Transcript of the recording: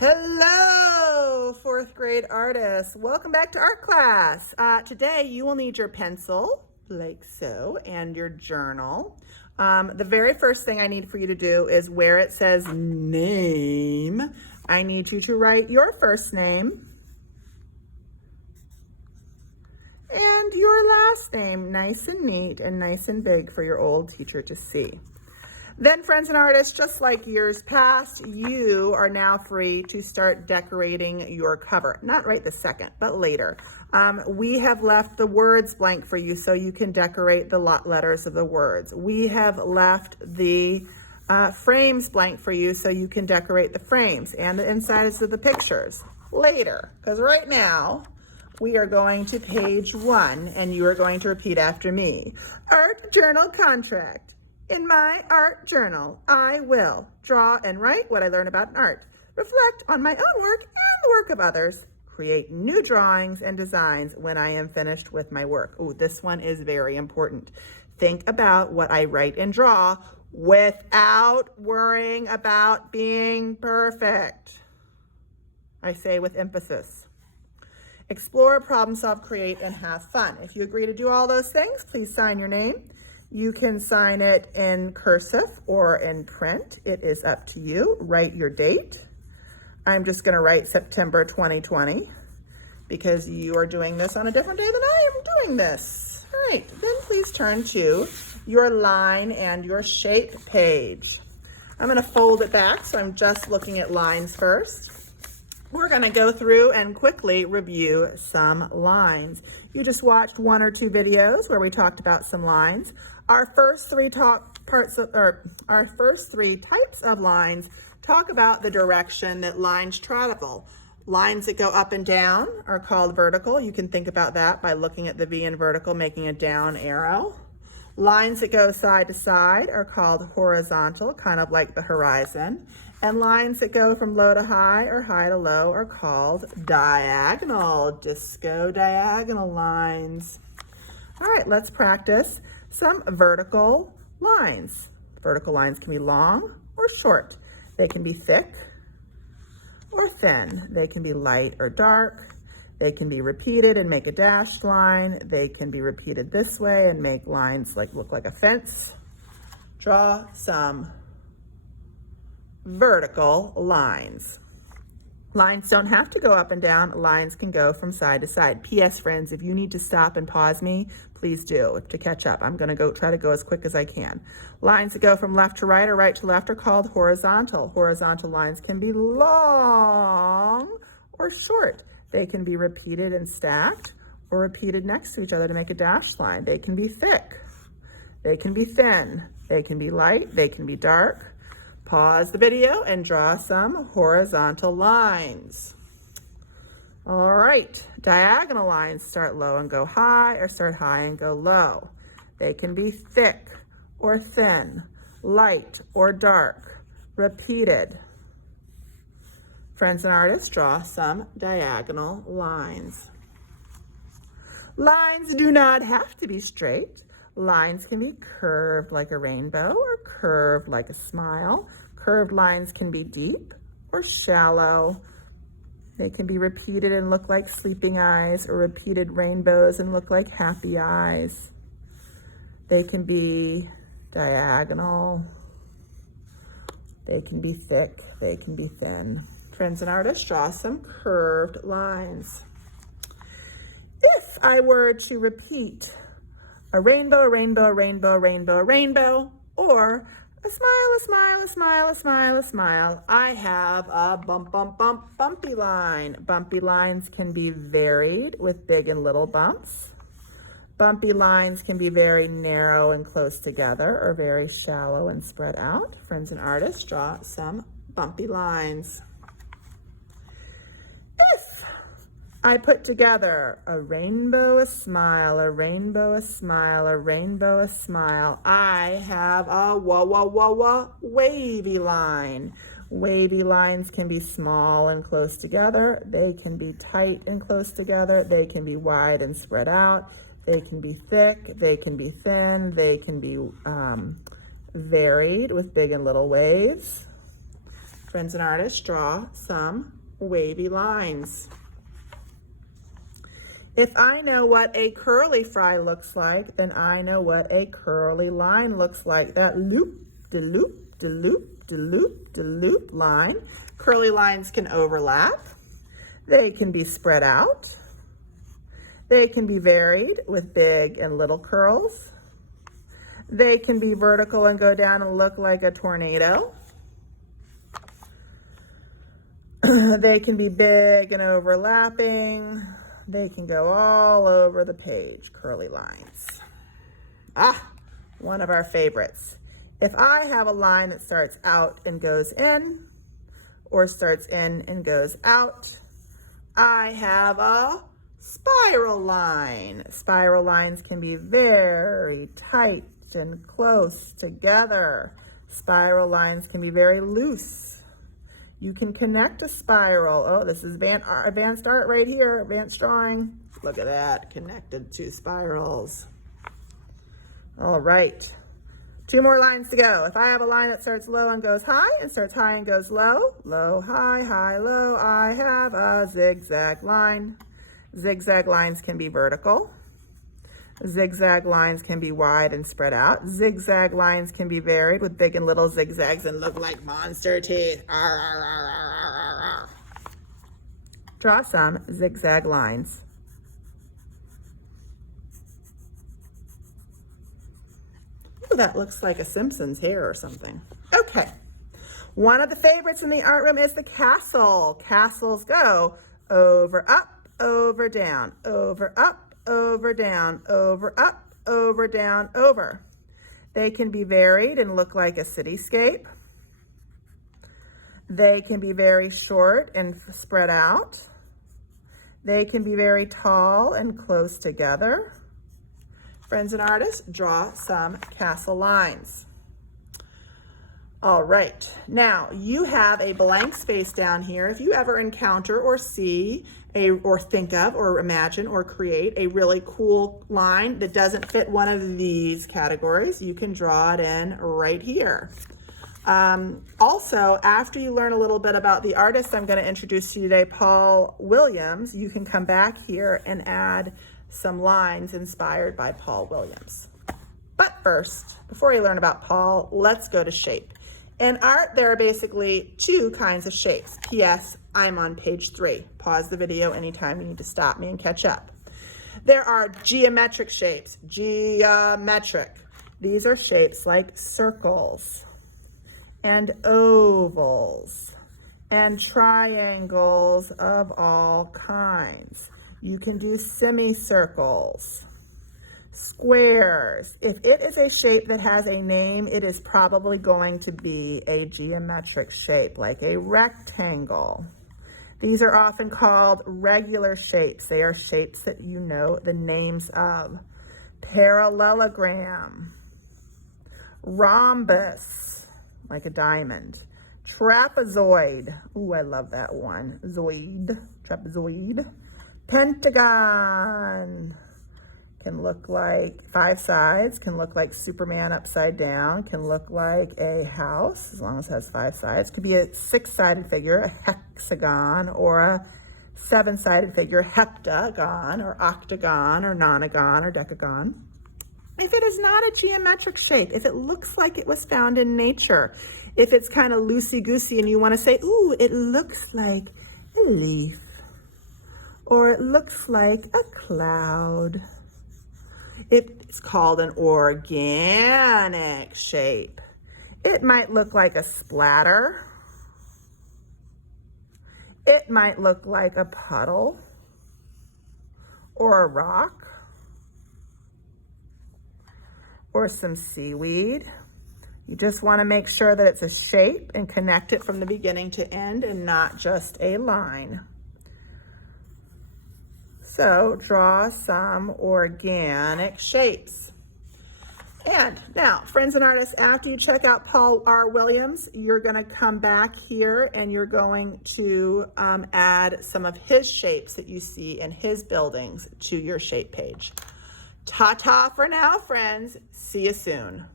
Hello, fourth grade artists. Welcome back to art class. Today you will need your pencil, like so, and your journal. The very first thing I need for you to do is where it says name, I need you to write your first name and your last name, nice and neat and nice and big for your old teacher to see. Then, friends and artists, just like years past, you are now free to start decorating your cover. Not right this second, but later. We have left the words blank for you so you can decorate the letters of the words. We have left the frames blank for you so you can decorate the frames and the insides of the pictures later. Because right now, we are going to page 1, and you are going to repeat after me. Art journal contract. In my art journal, I will draw and write what I learn about art, reflect on my own work and the work of others, create new drawings and designs when I am finished with my work. Oh, this one is very important. Think about what I write and draw without worrying about being perfect. I say with emphasis. Explore, problem solve, create, and have fun. If you agree to do all those things, please sign your name. You can sign it in cursive or in print. It is up to you. Write your date. I'm just going to write September 2020 because you are doing this on a different day than I am doing this. All right, then please turn to your line and your shape page. I'm going to fold it back, so I'm just looking at lines first. We're going to go through and quickly review some lines. You just watched 1 or 2 videos where we talked about some lines. Our first three types of lines talk about the direction that lines travel. Lines that go up and down are called vertical. You can think about that by looking at the V in vertical, making a down arrow. Lines that go side to side are called horizontal, kind of like the horizon. And lines that go from low to high or high to low are called diagonal, disco diagonal lines. All right, let's practice some vertical lines. Vertical lines can be long or short. They can be thick or thin. They can be light or dark. They can be repeated and make a dashed line. They can be repeated this way and make lines look like a fence. Draw some vertical lines. Lines don't have to go up and down. Lines can go from side to side. P.S. friends, if you need to stop and pause me, please do to catch up. I'm going to try to go as quick as I can. Lines that go from left to right or right to left are called horizontal. Horizontal lines can be long or short. They can be repeated and stacked or repeated next to each other to make a dashed line. They can be thick. They can be thin. They can be light. They can be dark. Pause the video and draw some horizontal lines. All right, diagonal lines start low and go high or start high and go low. They can be thick or thin, light or dark, repeated. Friends and artists, draw some diagonal lines. Lines do not have to be straight. Lines can be curved like a rainbow or curved like a smile. Curved lines can be deep or shallow. They can be repeated and look like sleeping eyes or repeated rainbows and look like happy eyes. They can be diagonal. They can be thick. They can be thin. Friends and artists, draw some curved lines. If I were to repeat a rainbow, a rainbow, a rainbow, a rainbow, a rainbow, or a smile, a smile, a smile, a smile, a smile, I have a bump, bump, bump, bumpy line. Bumpy lines can be varied with big and little bumps. Bumpy lines can be very narrow and close together or very shallow and spread out. Friends and artists, draw some bumpy lines. If I put together a rainbow, a smile, a rainbow, a smile, a rainbow, a smile, I have a wavy line. Wavy lines can be small and close together. They can be tight and close together. They can be wide and spread out. They can be thick. They can be thin. They can be varied with big and little waves. Friends and artists, draw some wavy lines. If I know what a curly fry looks like, then I know what a curly line looks like. That loop, de loop, de loop, de loop, de loop line. Curly lines can overlap. They can be spread out. They can be varied with big and little curls. They can be vertical and go down and look like a tornado. They can be big and overlapping. They can go all over the page, curly lines. One of our favorites. If I have a line that starts out and goes in, or starts in and goes out, I have a spiral line. Spiral lines can be very tight and close together. Spiral lines can be very loose. You can connect a spiral. Oh, this is advanced art right here, advanced drawing. Look at that, connected to spirals. All right, 2 more lines to go. If I have a line that starts low and goes high, and starts high and goes low, low, high, low, I have a zigzag line. Zigzag lines can be vertical. Zigzag lines can be wide and spread out. Zigzag lines can be varied with big and little zigzags and look like monster teeth. Draw some zigzag lines. Ooh, that looks like a Simpsons hair or something. Okay. One of the favorites in the art room is the castle. Castles go over, up, over, down, over, up, over, down, over, up, over, down, over. They can be varied and look like a cityscape. They can be very short and spread out. They can be very tall and close together. Friends and artists, draw some castle lines. All right, now you have a blank space down here. If you ever encounter or see or think of or imagine or create a really cool line that doesn't fit one of these categories, you can draw it in right here. Also, after you learn a little bit about the artist I'm going to introduce to you today, Paul Williams, you can come back here and add some lines inspired by Paul Williams. But first, before you learn about Paul, let's go to shape. In art, there are basically 2 kinds of shapes. P.S. I'm on page 3. Pause the video anytime you need to stop me and catch up. There are geometric shapes. Geometric. These are shapes like circles and ovals and triangles of all kinds. You can do semicircles. Squares. If it is a shape that has a name, it is probably going to be a geometric shape, like a rectangle. These are often called regular shapes. They are shapes that you know the names of. Parallelogram. Rhombus, like a diamond. Trapezoid. Ooh, I love that one. Zoid. Trapezoid. Pentagon. Can look like 5 sides, can look like Superman upside down, can look like a house, as long as it has 5 sides. Could be a 6-sided figure, a hexagon, or a 7-sided figure, heptagon, or octagon, or nonagon, or decagon. If it is not a geometric shape, if it looks like it was found in nature, if it's kind of loosey-goosey and you want to say, ooh, it looks like a leaf, or it looks like a cloud, it's called an organic shape. It might look like a splatter. It might look like a puddle or a rock or some seaweed. You just want to make sure that it's a shape and connect it from the beginning to end and not just a line. So draw some organic shapes. And now, friends and artists, after you check out Paul R. Williams, you're going to come back here and you're going to add some of his shapes that you see in his buildings to your shape page. Ta-ta for now, friends. See you soon.